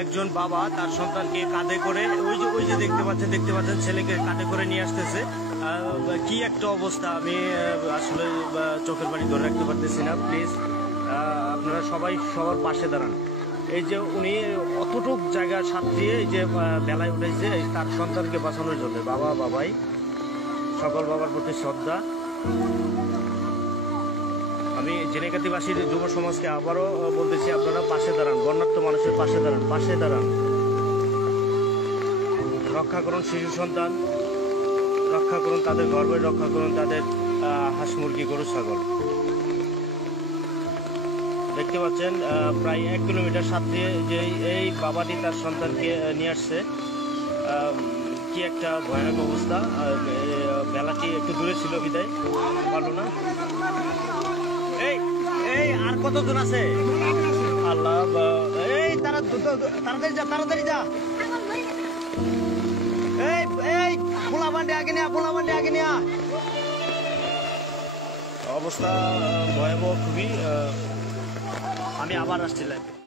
একজন বাবা তার সন্তানকে কাঁধে করে ওই যে দেখতে পাচ্ছেন ছেলেকে কাঁধে করে নিয়ে আসতেছে। কি একটা অবস্থা, আমি আসলে চোখের পানি ধরে রাখতে পারতেছি না। প্লিজ আপনারা সবাই সবার পাশে দাঁড়ান। এই যে উনি অতটুক জায়গা সাঁতরিয়ে এই যে বেলায় উঠেছে তার সন্তানকে বাঁচানোর জন্য। বাবাই সকল বাবার প্রতি শ্রদ্ধা। আমি ঝিনাইগাতীবাসীর যুব সমাজকে আবারও বলতেছি, আপনারা পাশে দাঁড়ান, বন্যার্ত মানুষের পাশে দাঁড়ান। রক্ষা করুন শিশু সন্তান, রক্ষা করুন তাদের গর্বে, রক্ষা করুন তাদের হাঁস মুরগি গরু ছাগল। দেখতে পাচ্ছেন প্রায় 1 কিলোমিটার সাঁতরিয়ে যে এই বাবাটি তার সন্তানকে নিয়ে আসছে। কি একটা ভয়ানক অবস্থা। বেলাটি একটু দূরে ছিল বিদায় পারলো না। এই আর কতজন আছে? আল্লাহ, এই তাড়াতাড়ি যা। এই পোলা বান্ডে আগে নেয়া। অবস্থা ভয়াবহ খুবই। আমি আবার আসছি লাইভে।